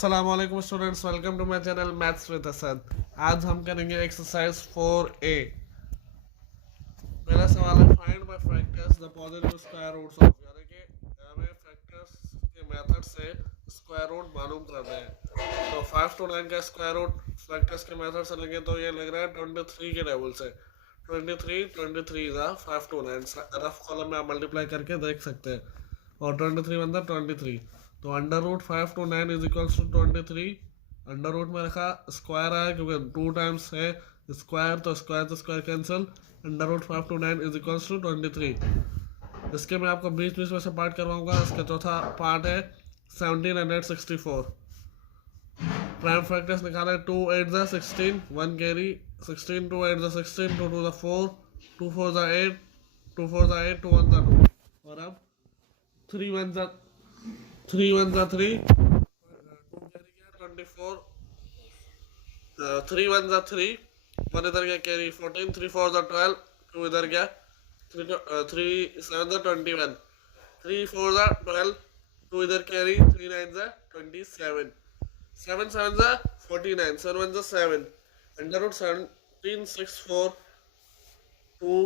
अस्सलामुअलैकुम students, welcome to my channel maths with Asad. आज हम करेंगे एक्सरसाइज 4A। पहला सवाल है, find by factors the positive square roots of, यानी कि हमें फैक्टर्स के मेथड से स्क्वायर रूट मालूम करना है। तो 5 to 9 का स्क्वायर रूट फैक्टर्स के मेथड से लेंगे तो ये लग रहा है 23 के लेवल से। 23 था 5 to 9 रफ कॉलम में आप मल्टीप्लाई करके देख सकते हैं। और 23 बनता 23, तो under root 5 to 9 is equals to 23। Under root में रखा स्क्वायर आया क्योंकि 2 टाइम्स है स्क्वायर, तो square cancel. Under root 5 to 9 is equals to 23। इसके मैं आपको बीच बीच में से पार्ट करवाऊंगा। इसका चौथा पार्ट है 17 and 8 64। प्राइम फैक्टर्स निकाले, 2 8 ज़ा 16, 1 कैरी, 16 2 8 ज़ा 16, 2 2 ज़ा 4, 2 4 ज़ा 8, 2 4 ज़ा 8, 2 1 ज़ा 2। और अब 3 1 ज़ा 3, 2 कैरी गया 24, 3 1 ज़ा 3, 1 इधर गया कैरी 14, 3 4 ज़ा 12, 2 इधर गया 3 7 ज़ा 21, 3 4 ज़ा 12, 2 इधर कैरी 3 9 ज़ा 27, 7 7 ज़ा 49, 7 1 ज़ा 7, अंडर रूट 17 6 4 2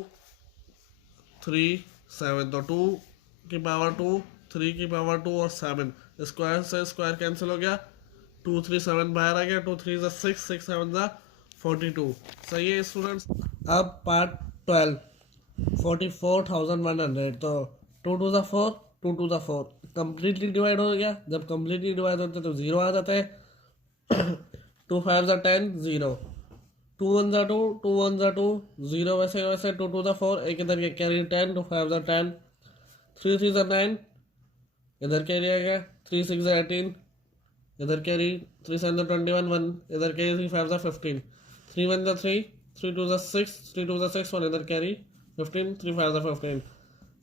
3 7, तो 2 की पावर 2, 3 की पावर 2 और 7, स्क्वायर से स्क्वायर कैंसिल हो गया। 2 3 7 बाहर आ गया, 2 3 ज़ा 6, 6 7 ज़ा 42। सही है स्टूडेंट्स। अब पार्ट 12, 44,100, तो 2 2 ज़ा 4, 2 2 ज़ा 4 कम्प्लीटली डिवाइड हो गया। जब कम्प्लीटली डिवाइड होते तो जीरो आ जाते हैं। 2 5 ज़ा 10 0, 2 1 ज़ा 2, 2 1 ज़ा 2 0, वैसे वैसे 2 2 ज़ा 4, एक इधर के कैरी 10, 2 5 ज़ा 10, 3 3 ज़ा 9, इधर कैरी आ गया 3 6 ज़ा 18, इधर कैरी 3 7 ज़ा 21, 1 इधर कैरी 3 5 ज़ा 15, 3 1 ज़ा 3, 3 2 ज़ा 6, 3 2 ज़ा 6, 1 इधर कैरी 15, 3 5 ज़ा 15,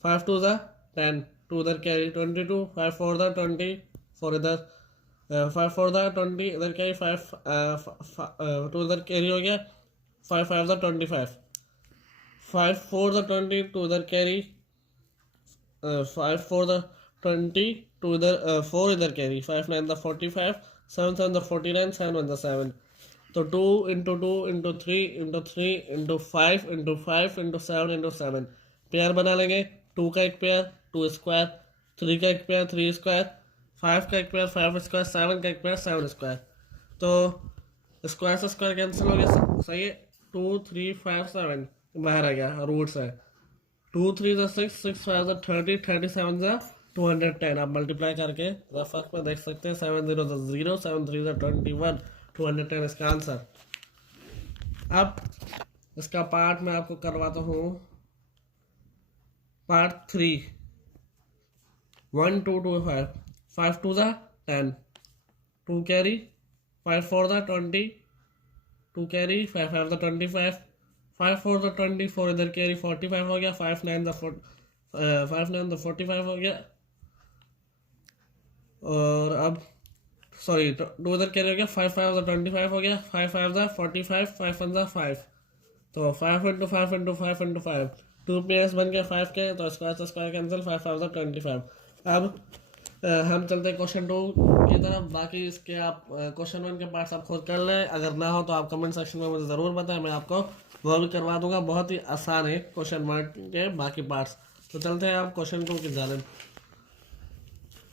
5 2 ज़ा 10, 2 इधर कैरी 22, 5 4 ज़ा 20, 4 इधर 5 4 ज़ा 20, इधर कैरी 5 2 इधर कैरी हो गया 5 5 ज़ा 25, 5 4 ज़ा 20, 2 इधर कैरी 5 4 ज़ा 20, 2 इधर 4 इधर कैरी 5 9 ज़ा 45, 7 7 ज़ा 49, 7 1 ज़ा 7, तो 2 into 2 into 3 into 3 into 5 into 5 into 7 into 7 pair बना लेंगे। 2 का एक पेयर 2 स्क्वायर, 3 का एक पेयर 3 स्क्वायर, 5 का एक पेयर 5 स्क्वायर, 7 का एक पेयर 7 स्क्वायर, तो स्क्वायर से स्क्वायर कैंसिल हो गया। सही है। 2 3 5 7 बाहर आ गया, रूट्स है 2 3 ज़ा 6, 6 5 ज़ा 30, 37 ज़ा 210। आप मल्टीप्लाई करके रफक में देख सकते हैं। 7 0 ज़ा 0, 7 3 ज़ा 21, 210 इसका आंसर। अब इसका पार्ट मैं आपको करवाता हूँ। पार्ट 3, 1 2 2 5, 5 2 ज़ा 10, 2 कैरी 5 4 ज़ा 20, 2 कैरी 5 5 ज़ा 25, 5 4 ज़ा 24, इधर कैरी 45 हो गया, 5 9 ज़ा 45 हो गया। और अब सॉरी 2 इधर कैरी हो गया, 5 5 ज़ा 25 हो गया, 5 5 ज़ा 45, 5 1 ज़ा 5, तो 5 इंटू 5 इंटू 5 इंटू 5, 2 पेयर्स बन गए 5 के, तो स्क्वायर से स्क्वायर कैंसिल, 5 5 ज़ा 25। अब हम चलते हैं क्वेश्चन 2 की तरफ। बाकी इसके आप क्वेश्चन 1 के पार्ट्स आप खुद कर लें, अगर ना हो तो आप कमेंट सेक्शन में मुझे ज़रूर बताएं, मैं आपको वो भी करवा दूंगा। बहुत ही आसान है क्वेश्चन 1 के बाकी पार्ट्स। तो चलते हैं आप क्वेश्चन 2 की जानिब।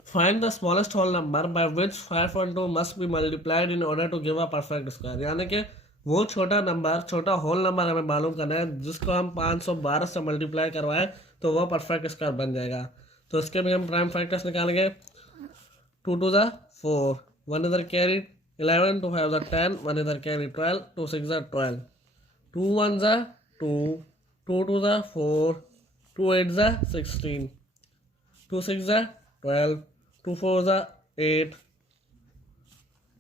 Find the smallest whole number by which 5 और 2 must be multiplied in order to give a perfect square, यानी कि वो छोटा होल नंबर हमें मालूम करना है जिसको हम 512 से मल्टीप्लाई करवाएं तो वो परफेक्ट स्क्वायर बन जाएगा। तो इसके भी हम प्राइम फैक्टर्स निकालेंगे। 2 2 ज़ा 4, 1 इधर कैरी 11, 2 5 ज़ा 10, 1 इधर कैरी 12, 2 6 ज़ा 12, 2 1 ज़ा 2, 2 2 ज़ा 4, 2 8 ज़ा 16, 2 6 ज़ा 12, 2 4 ज़ा 8,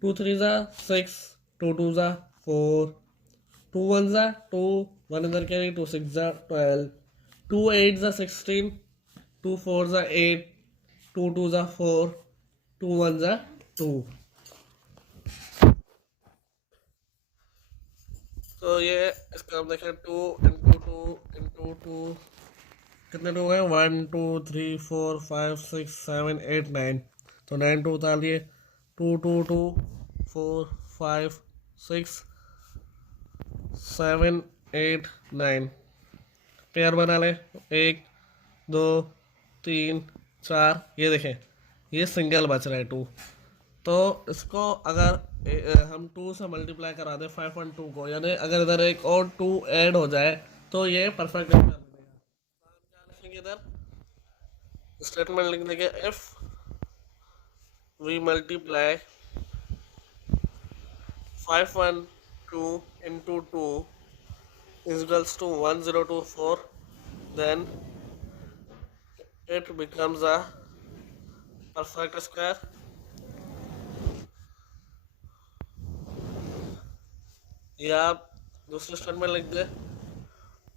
2 3 ज़ा 6, 2 2 ज़ा 4, 2 1 ज़ा 2, 1 इधर कैरी 2 6 ज़ा 12, 2 8 ज़ा 16, 2 4 ज़ा 8, 2 2 ज़ा 4, 2 1 ज़ा 2। तो ये इसका हम देखें 2 इंटू 2 इंटू 2 कितने 2 हैं, 1 2 3 4 5 6 7 8 9, तो 9 2 उतार लिए। टू टू टू 4 5 6 7 8 9 पेयर बना ले। 1 2 3 4, ये देखें ये सिंगल बच रहा है 2। तो इसको अगर हम 2 से मल्टीप्लाई करा दें 5 और 2 को, यानी अगर इधर एक और 2 ऐड हो जाए तो ये परफेक्ट स्क्वायर बनेगा। क्या लिखेंगे इधर स्टेटमेंट लिख देंगे if we multiply 512 into 2 is equals to 1024, then it becomes a perfect square. या आप दूसरे स्टेटमेंट लिख दे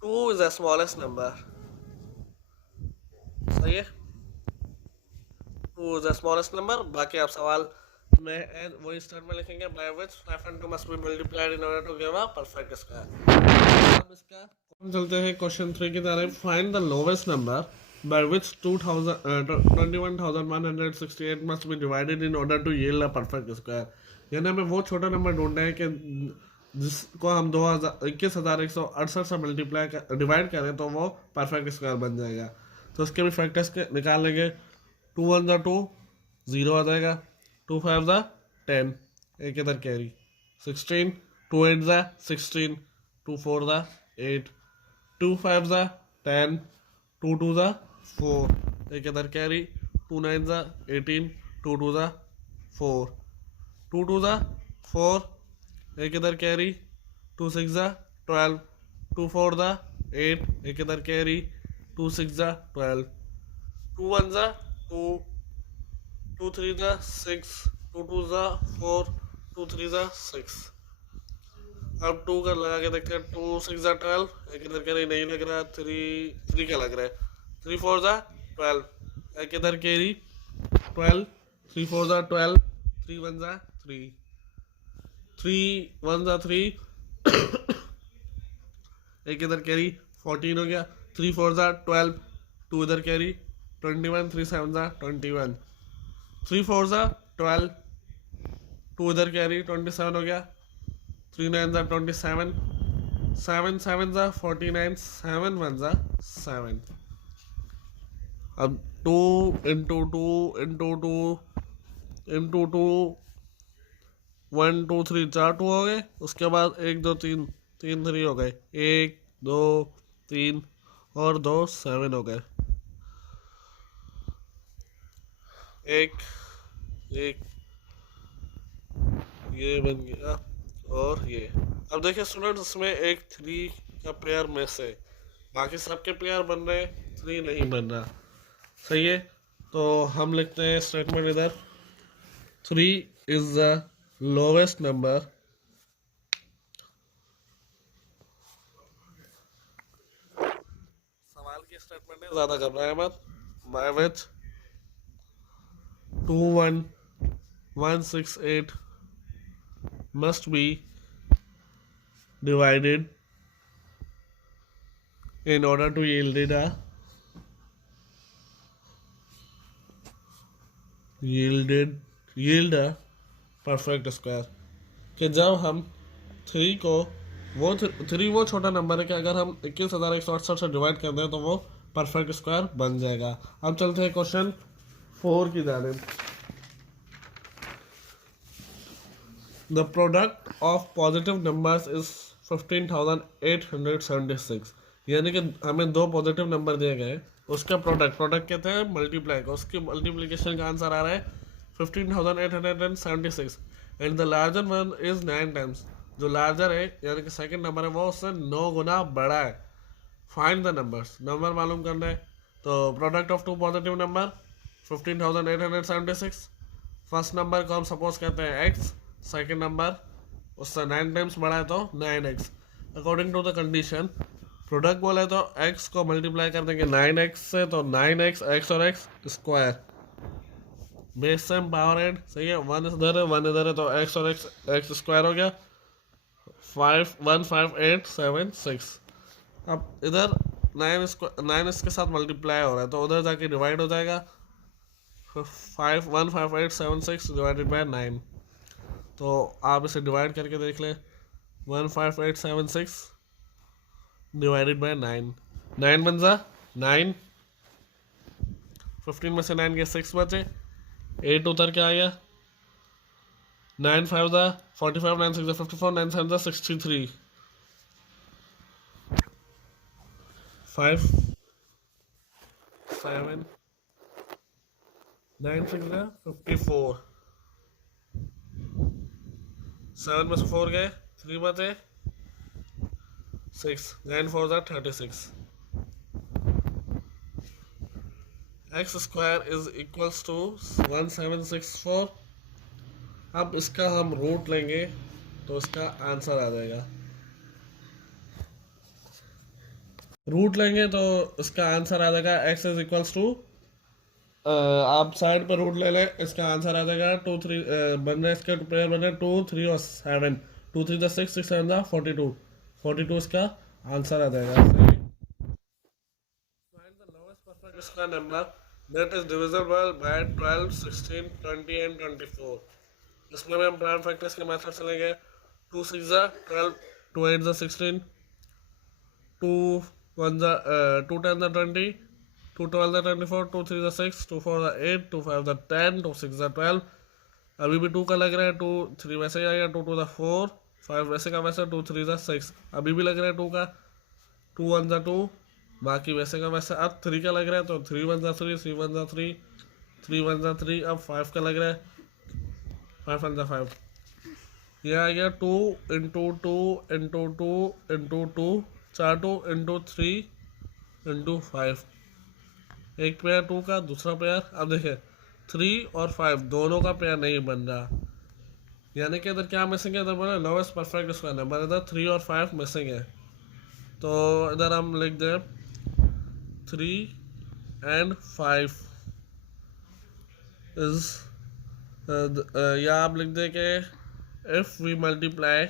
2 is the smallest number। सही है, 2 is the smallest number। बाकी आप सवाल में वही स्टेटमेंट लिखेंगे by which 5 and 2 must be multiplied in order to give a perfect square। अब इसका हम चलते हैं क्वेश्चन 3 की तरफ। Find the lowest number by which 21,168 must be divided in order to yield a perfect square। यानी हमें वो छोटा नंबर ढूंढना है कि जिसको हम 21,168 से मल्टीप्लाई डिवाइड करें तो वो परफेक्ट स्क्वायर बन जाएगा। तो उसके भी फैक्टर्स के निकाल लेंगे। 2 1 ज़ा 2 0 आ जाएगा, 2 5 ज़ा 10 एक इधर कैरी 16, 2 8 ज़ा 16, 2 4 ज़ा 8, 2 5 ज़ा 10, 2 2 ज़ा 4 एक इधर कैरी 2 9 ज़ा 18, 2 2 ज़ा 4, 2 2 ज़ा 4 एक इधर कैरी 2 6 ज़ा 12, 2 4 ज़ा 8 एक इधर कैरी 2 6 ज़ा 12, 2 1 ज़ा 2, 2 3 ज़ा 6, 2 2 ज़ा 4, 2 3 ज़ा 6। अब 2 का लगा के देखते हैं। 2 6 ज़ा 12 एक इधर कैरी नहीं लग रहा, 3 का लग रहा है। 3 4 ज़ा 12 एक इधर कैरी 12, 3 4 ज़ा 12, 3 1 ज़ा 3, 3 1 ज़ा 3 एक इधर कैरी 14 हो गया। 3 4 ज़ा 12, 2 इधर कैरी 21, 3 7 ज़ा 21, 3 4 ज़ा 12, 2 इधर कैरी 27 हो गया। 3 9 ज़ा 27, 7 7 ज़ा 49, 7 1 ज़ा 7। अब 2 इंटू 2 इंटू 2 इंटू 2 1 2 3 4 2 हो गए। उसके बाद 1 2 3 3 3 हो गए, 1 2 3 और 2 7 हो गए। एक ये बन गया और ये। अब देखिए स्टूडेंट्स, इसमें एक 3 का पेयर में से बाकी सबके पेयर बन रहे, 3 नहीं बन रहा। सही है, तो हम लिखते हैं स्टेटमेंट इधर 3 इज द लोवेस्ट नंबर सवाल की स्टेटमेंट है, ज़्यादा घबराए मत। By which 21,168 must be divided in order to yield a perfect square। कि जब हम 3 को वो 3 वो छोटा नंबर है कि अगर हम 21,168 से डिवाइड कर दें तो वो परफेक्ट स्क्वायर बन जाएगा। अब चलते हैं क्वेश्चन 4 की जानिब। The product of positive numbers is 15,876। यानी कि हमें 2 पॉजिटिव नंबर दिए गए, उसका प्रोडक्ट कहते हैं मल्टीप्लाई को, उसकी मल्टीप्लिकेशन का आंसर आ रहा है 15,876 and the larger one is 9 times. जो लार्जर है यानी कि सेकंड नंबर है वो उससे 9 गुना बड़ा है। फाइंड द नंबर्स, नंबर मालूम करना है। तो product of 2 positive number 15,876, first number को हम सपोज कहते हैं x, सेकेंड नंबर उससे 9 टाइम्स बड़ा है तो 9x। According to the condition product बोले तो x को मल्टीप्लाई कर देंगे 9x से, तो 9x x और x square base same power add. सही है, 1 इधर है 1 इधर है तो x और x स्क्वायर हो गया 15876। अब इधर 9 इसके साथ मल्टीप्लाई हो रहा है तो उधर जाके डिवाइड हो जाएगा 15876 डिवाइडेड बाय 9। तो आप इसे डिवाइड करके देख लें। 15876 डिवाइडेड बाय 9, 9 बन जा 9, 15 में से 9 के 6 बचे, 8 उतर के आ गया, 9 5 दा 45, 9 6 दा 54, 9 7 दा 63, 5 7 9 6 दा 54, 7 में से 4 गए, 3 बचे, 6, 9 4 दा 36। X square is equals to 1764। अब इसका हम रूट लेंगे तो इसका आंसर आ जाएगा। रूट लेंगे तो इसका आंसर आ जाएगा एक्स इज इक्वल्स टू, आप साइड पर रूट ले लें, इसका आंसर आ जाएगा 2 3 बन रहे इसके पेयर बने 2 3 और 7, 2 3 6 6 7 42, 42 इसका आंसर आ जाएगा। Find the lowest perfect square number that is divisible by 12, 16, 20 and 24। इसमें हम प्राइम फैक्टर्स के मेथड चलेंगे। 2 6 12, 2 8 16, 2 1 2 10 20, 2 12 24, 2 3 6, 2 4 8, 2 5 10, 2 6 12। अभी भी 2 का लग रहा है, 2 3 वैसे ही आएगा, 2 2 4, 5 वैसे का वैसे, 2 3 6। अभी भी लग रहा है 2 का, 2 1 2, बाकी वैसे का वैसे। अब 3 का लग रहा है तो 3 1 3, 3 1 3, 3 1 3। अब 5 का लग रहा है, 5 1 5। यह आ गया 2 into 2 into 2 into 2, 4 2 into 3 into 5। एक पेयर 2 का, दूसरा पेयर, अब देखें 3 और 5 दोनों का पेयर नहीं बन रहा, यानी कि इधर क्या मिसिंग है, इधर बोले लोवेस्ट परफेक्ट स्क्वायर नंबर, इधर 3 और 5 मिसिंग है। तो इधर हम लिख दें 3 and 5 इज, या आप लिख दें कि इफ वी मल्टीप्लाई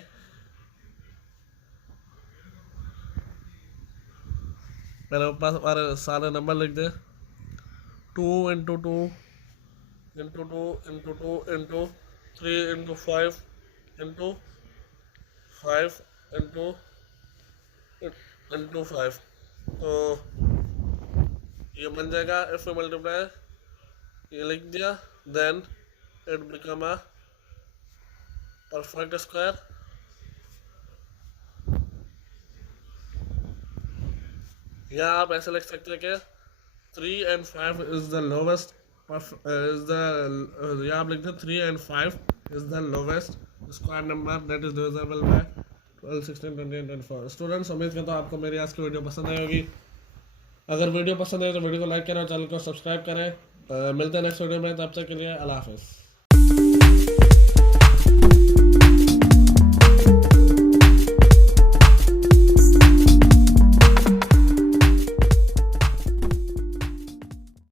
मेरे पास हमारे सारे नंबर लिख दे। 2 into 2 into 2 into 2 into 3 into 5 into 5 into into 5। तो ये बन जाएगा इफ वी मल्टीप्लाई, ये लिख दिया, then it become a perfect square. या आप ऐसे लिख सकते हैं कि 3 and 5 is the lowest, is the, या आप लिख दें 3 and 5 is the lowest square number that is divisible by 12, 16, 20 and 24। Students, उम्मीद करता हूँ आपको मेरी आज की वीडियो पसंद आई होगी। अगर वीडियो पसंद आए तो वीडियो को लाइक करें और चैनल को सब्सक्राइब करें। मिलते हैं नेक्स्ट वीडियो में, तब तक के लिए अल्लाह हाफिज़।